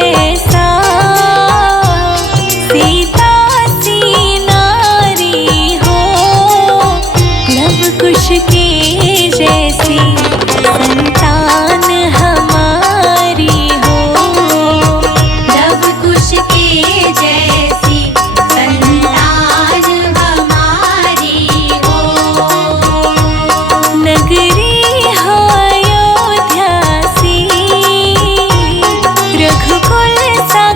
जैसा, सीता सी नारी हो, लव कुश के जैसी संतान हमारी हो, लव कुश के जैसी संतान हमारी हो। नगरी हो अयोध्या सी, रघुकुल सा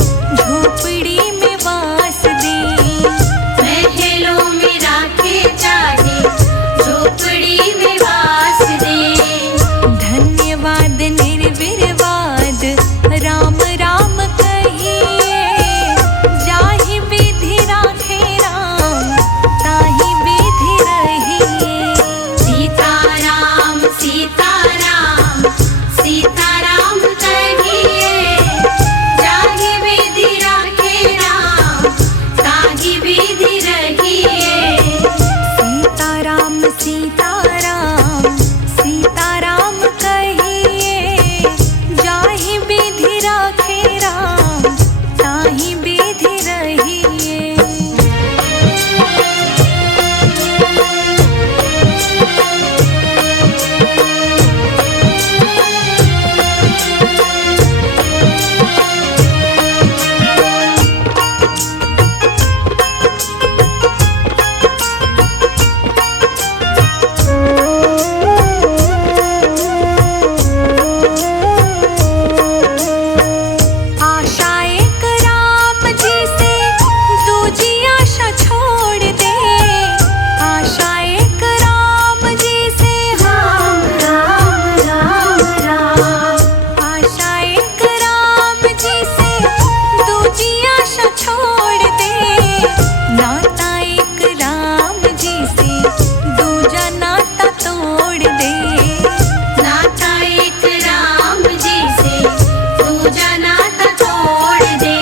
झोपड़ी में वास दे। महलों में राखे चाहे झोपड़ी में वास दे। धन्यवाद निर्विवाद राम राम कहिए, जाहि विधि राखे राम ताहि विधि रहिए। सीताराम सीताराम सीताराम कहिए, जाहि विधि राखे राम ताहि विधि रहिए। सीताराम सीताराम सीताराम कहिए, जाहि विधि राखे राम ताहि विधि रहिए। आशा एक राम जी से दूजी आशा छोड़ दे। आशा एक राम जी से राम राम राम राम। आशा एक राम जी से दूजी आशा छोड़ दे। नाता एक राम जी से दूजा नाता तोड़ दे। नाता एक राम जी से दूजा नाता तोड़ दे।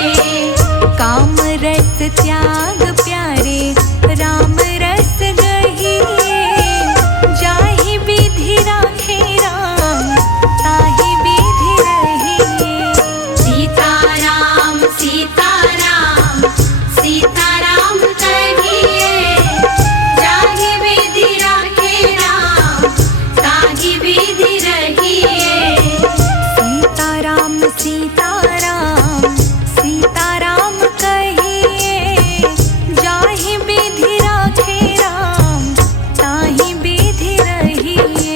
काम रस त्याग प्यारे राम रस गहिए, जाहि विधि राखे राम ताहि विधि रहिए। सीताराम सीताराम सीताराम कहिए, जाहि विधि राखे राम ताहि विधि रहिए। सीताराम सीताराम सीताराम कहिए, जाहि विधि राखे राम ताहि विधि रहिए।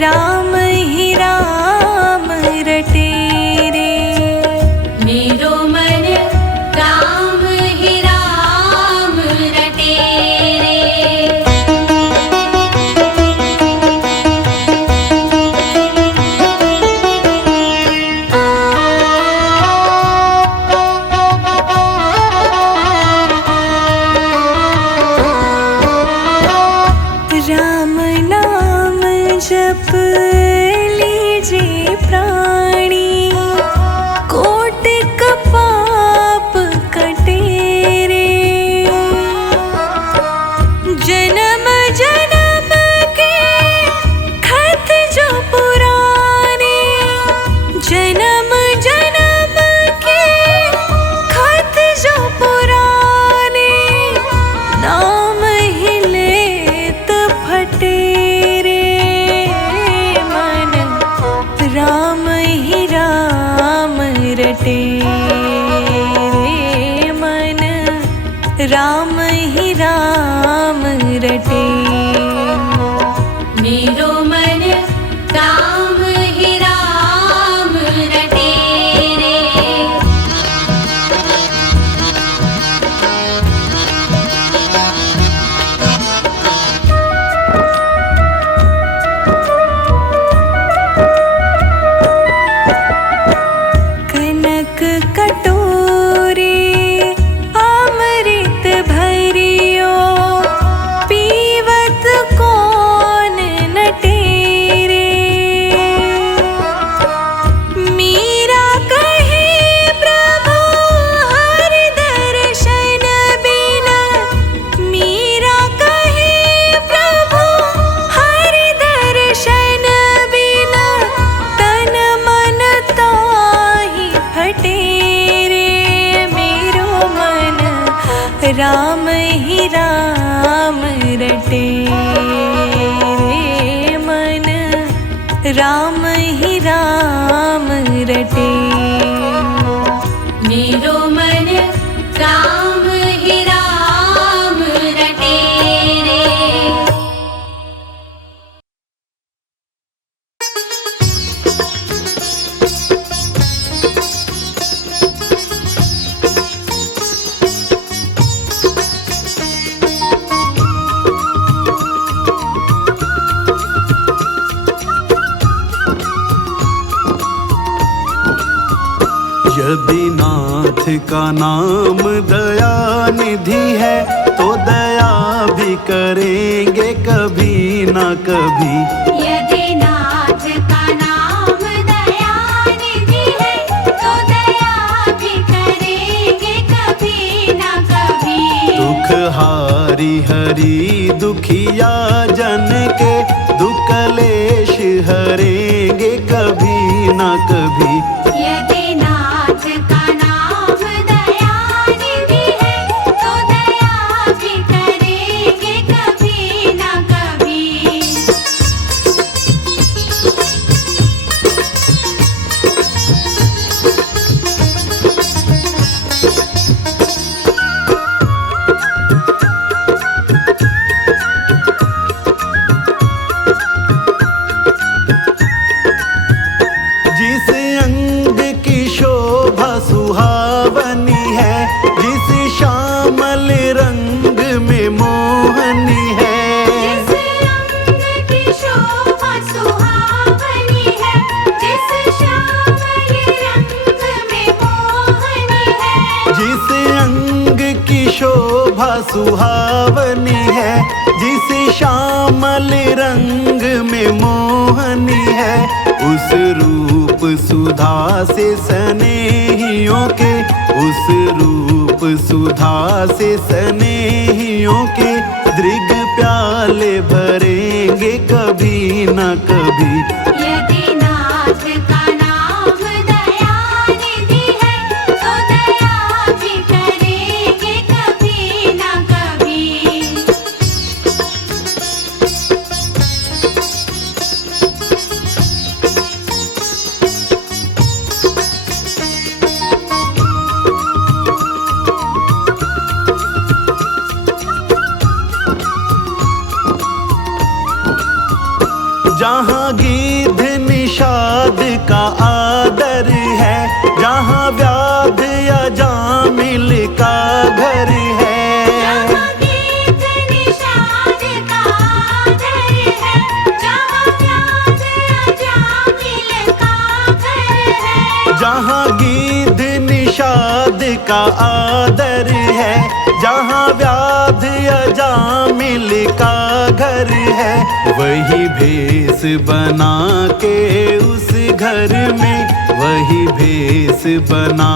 राम ही राम रटे रे। मेरो मन राम ही राम रटे रे। राम नाम जप लीजे प्राणी, कोटिक पाप कटे रे। जन्म जन्म के खत जो पुराने, जन्म जन्म के खत जो पुराने, नाम ही लेत फटे रे। मन राम ही राम रटे रे। मन राम ही राम रटे। मेरो मन राम ही राम रटे रे। कनक कटोरे अमृत भरियो, पीवत कौन नटे रे। मीरा कहे प्रभु हरि दर्शन बिना, मीरा कहे प्रभु हरि दर्शन बिना, तन मन ताहि फटे रे। मेरो मन राम ही राम रटे रे। मन राम ही राम रटे। मेरो मन राम ही राम रटे रे। यदि नाथ का नाम दया निधि है, तो दया भी करेंगे कभी न कभी। यदि नाथ का नाम दया निधि है, तो दया भी करेंगे कभी न कभी। दुख हारी हरि दुखिया जन के, दुख कलेश हरेंगे कभी न कभी। यदि नाथ का नाम दया निधि है, तो दया भी करेंगे कभी न कभी। जिस अंग की शोभा सुहावनी है, जिस श्यामल रंग में मोहनी है। जिस अंग की शोभा सुहावनी है, जिस श्यामल रंग में मोहनी है। जिस अंग की शोभा सुहावनी है, जिस श्यामल रंग में मोहनी है। उस रूप सुधा से स्नेहियों के, उस रूप सुधा से स्नेहियों के, दृग प्याले भरेंगे कभी न कभी। यदि नाथ का नाम दया निधि है, तो दया भी करेंगे कभी न कभी। जहाँ जहाँ गीध निषाद का आदर है, जहाँ व्याध या जामिल का घर है। जहाँ गीत निषाद का आदर है, जहाँ व्याध अजामिल का घर है। जहाँ गीध निषाद का आदर है, जहाँ व्याध अजामिल का घर है। वही भेष बना के उस घर में, वही भेष बना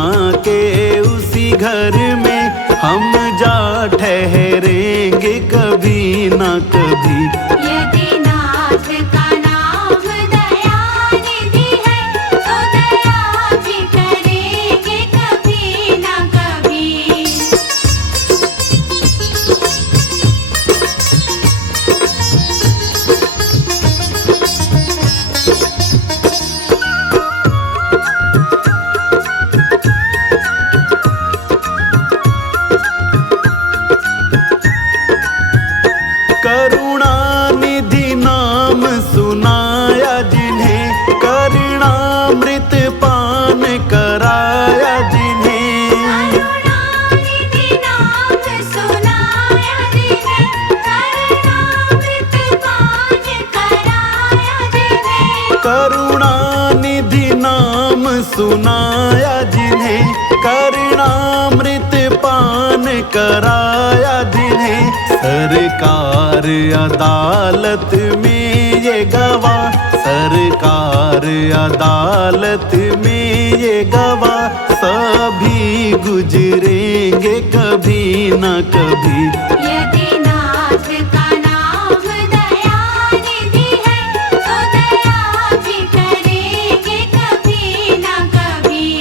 के उसी घर में हम जा ठहरेंगे कभी ना कभी। यदि नाथ का नाम दया निधि है, तो दया भी करेंगे कभी ना कभी। करुणानिधि नाम सुनाया जिन्हें, करुणामृत पान कराया जिन्हें। करुणानिधि नाम सुनाया जिन्हें, करुणामृत पान कराया जिन्हें। करुणानिधि नाम सुनाया जिन्हें, करुणामृत पान कराया जिन्हें। सरकार अदालत में ये गवाह, सरकार अदालत में ये गवाह, सभी गुजरेंगे कभी न कभी। यदि नाथ का नाम दया निधि है, तो दया भी करेंगे कभी ना कभी।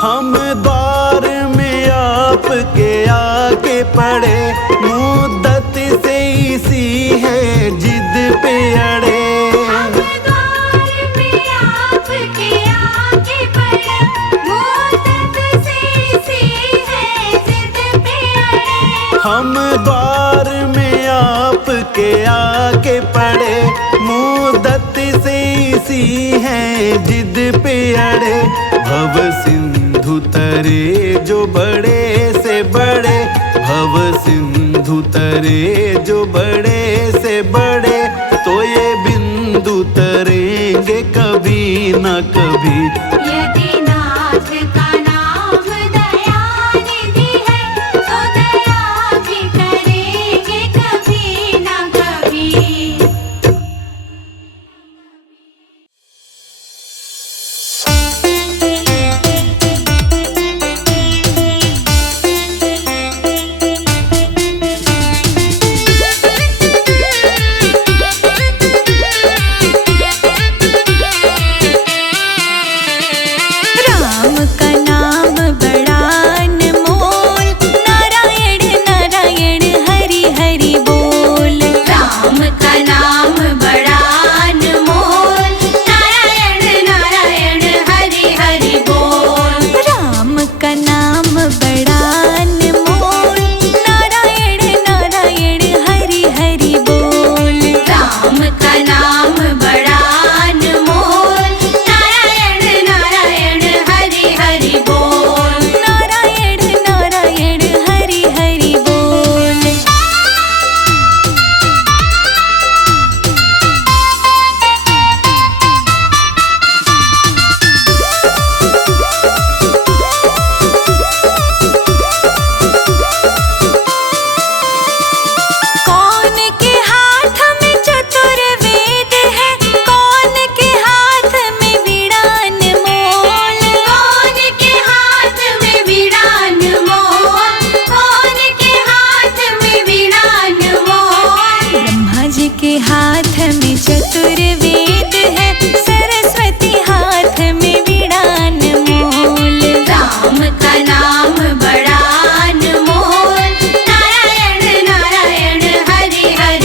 हम द्वार में आपके आके पड़े, मुद्दत से इसी है जिद पे अड़े। हम द्वार में आपके आगे बढ़े, मुद्दत से इसी है जिद पे अड़े। हम द्वार में आपके आके पड़े, मुद्दत से इसी है जिद पे अड़े। भव सिंधु तरे जो बड़े से बड़े, भव सिंधु तरे जो बड़े से बड़े, तो ये बिंदु तरेंगे कभी न कभी। यदि नाथ का नाम दया निधि है, तो दया भी करेंगे कभी ना कभी। राम का नाम बड़ा अनमोल, नारायण नारायण हरि हरि बोल। राम का नाम बड़ा अनमोल, नारायण नारायण हरि हरि बोल। राम का नाम बड़ा अनमोल, नारायण नारायण हरि हरि बोल। राम का नाम बड़ा अनमोल, नारायण नारायण हरि हरि बोल। नारायण नारायण हरि हरि बोल। कौन के हाथ में चतुर्वेद है, कौन के हाथ में वीणा अनमोल। कौन के हाथ में वीणा अनमोल, कौन के हाथ में वीणा अनमोल। ब्रह्मा जी के हाथ में चतुर्वेद है, सरस्वती हाथ में वीणा अनमोल। राम का नाम बड़ा अनमोल, नारायण नारायण हरि हरि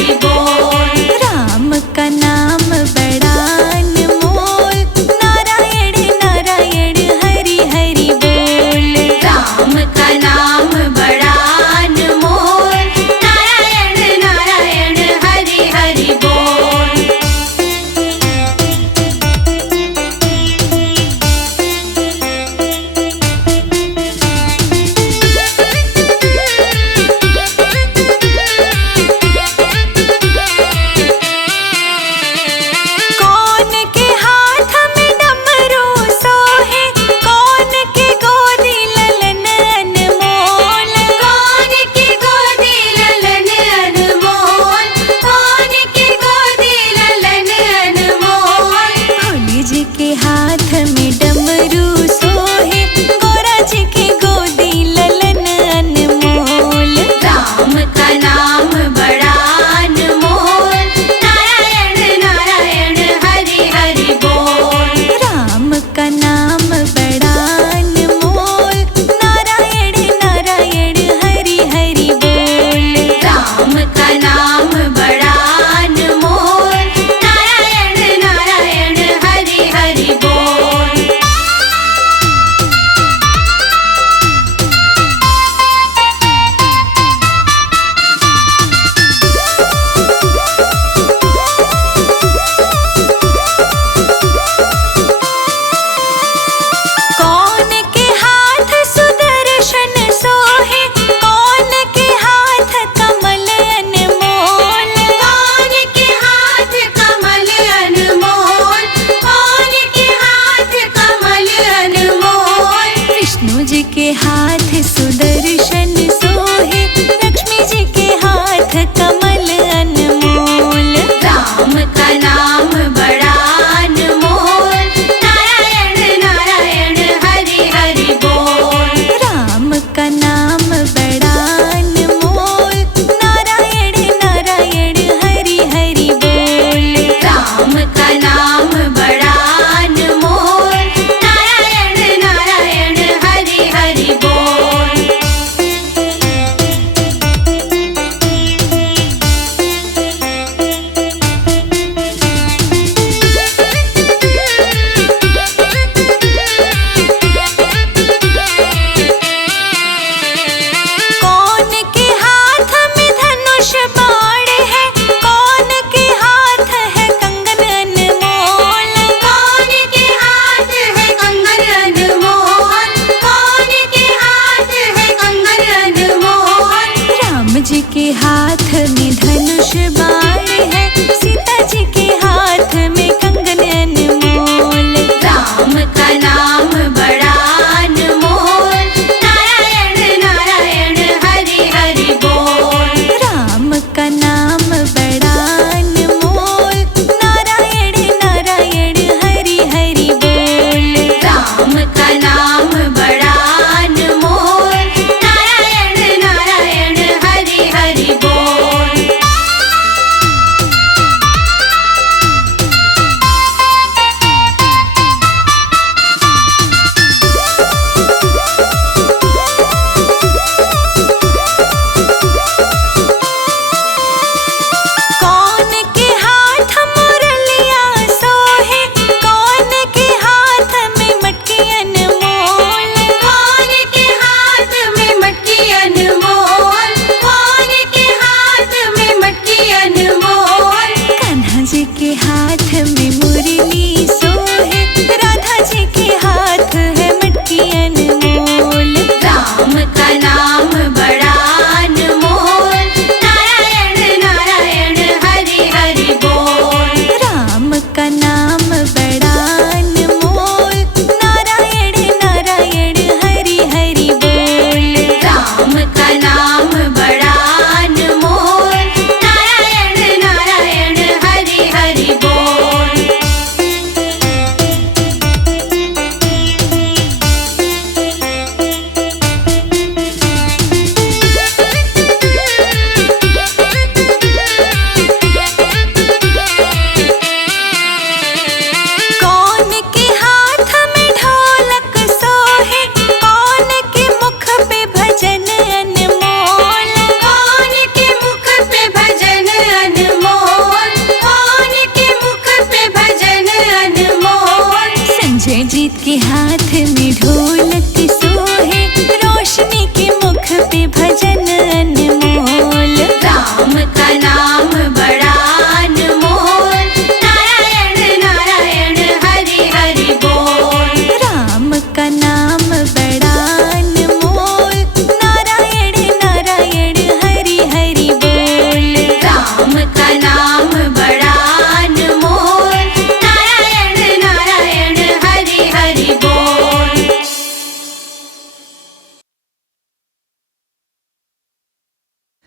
नाम बड़ा अनमोल, नारायण नारायण हरि हरि बोल।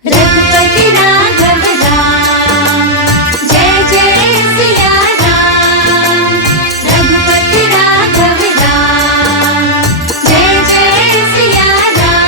रघुपति राघव राम, जय जय सिया राम। रघुपति राघव राम, जय जय सिया राम।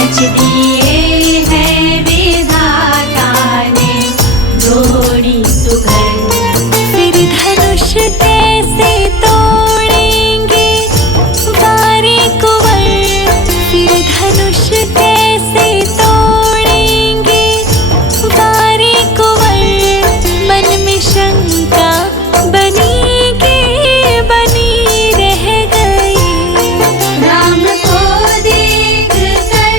रच दिए हैं विधाता ने जोड़ी सुघर। फिर धनुष कैसे तोड़ेंगे वारे कुंवर, फिर धनुष कैसे तोड़ेंगे वारे कुंवर। मन में शंका बनी के बनी रह गई। राम को देख कर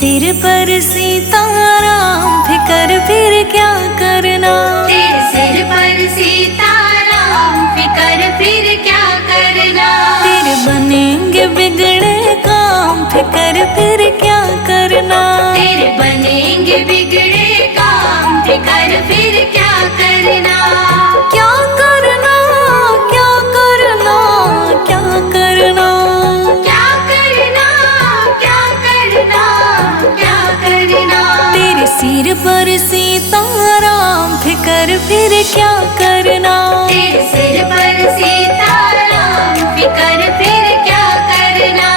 सिर पर सीताराम फिकर फिर क्या करना। तेरे सिर पर सीताराम फिकर फिर क्या करना। तेरे बनेंगे बिगड़े काम फिकर फिर क्या करना। तेरे बनेंगे बिगड़े काम फिकर फिर क्या करना। क्या करना क्या करना क्या करना। क्या करना क्या करना क्या करना। तेरे सिर पर सीताराम फिकर फिर क्या करना। तेरे सिर पर सीताराम फिकर फिर क्या करना।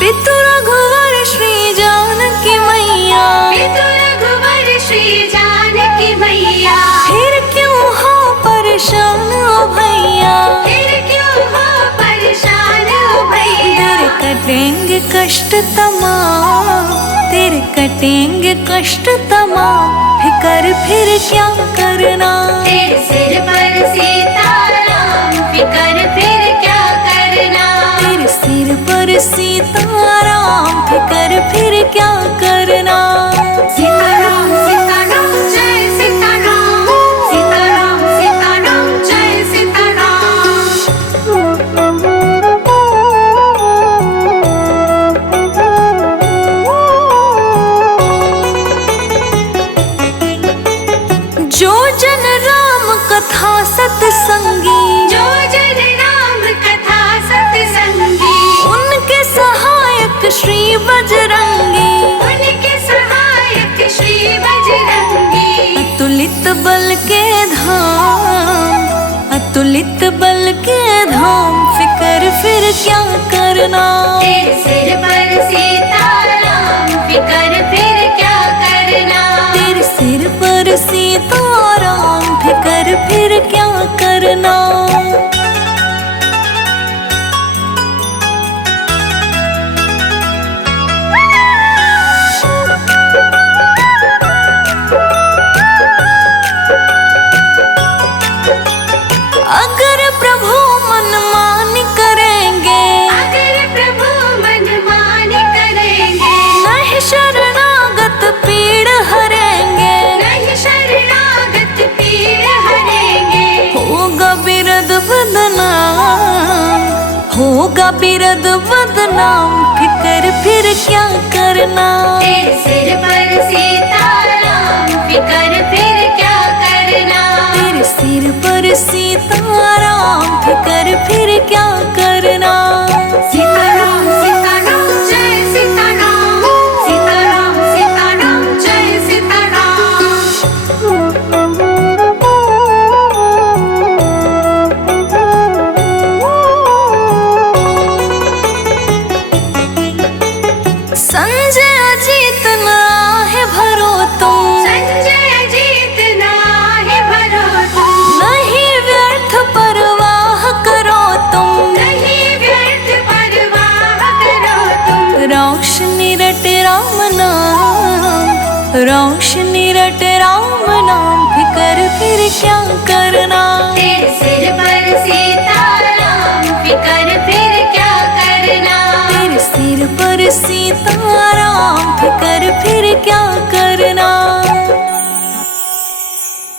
पितु रघुवर श्री जानकी मैया। पितु रघुवर श्री जानकी मैया। फिर क्यों हो परेशान ओ भैया। फिर क्यों हो परेशान ओ भैया। तेरे कटेंगे कष्ट तमाम। तेरे कटेंगे कष्ट तमाम फिकर फिर क्या करना। तेरे सिर पर सीताराम फिकर फिर क्या करना। तेरे सिर पर सीताराम फिकर फिर क्या करना। सीताराम सीताराम जय सीताराम। सीताराम सीताराम जय सीताराम। जो जन राम कथा सत्संगी। जो जन राम कथा सत्संगी। उनके सहायक श्री बजरंगी। उनके सहायक श्री बजरंगी। अतुलित बल के धाम। अतुलित बल के धाम फिकर फिर क्या करना। तेरे सिर पर सीताराम फिकर फिर क्या करना। तेरे सिर पर सीताराम फिकर फिर क्या करना। अगर प्रभु मनमान करेंगे। अगर प्रभु मनमान करेंगे। नहीं शरणागत पीड़ हरेंगे। नहीं शरणागत पीड़ हरेंगे। होगा बिरद बदनाम। होगा बिरद बदनाम फिकर फिर क्या करना। तेरे सिर पर सीताराम फिकर फिर क्या करना। तेरे सिर पर सीताराम फिकर फिर क्या करना। सीताराम सीताराम जय सीताराम। सीताराम सीताराम जय सीताराम। संजय अजीत ना है भरो तुम। संजय जीत ना है भरो तुम। नहीं व्यर्थ परवाह करो तुम। नहीं व्यर्थ परवाह करो तुम। रोशनी रट राम नाम। रोशनी रट राम नाम फिकर फिर क्या करना। तेरे सिर पर सीताराम फिकर फिर क्या करना। तेरे सिर पर सीताराम फिकर फिर क्या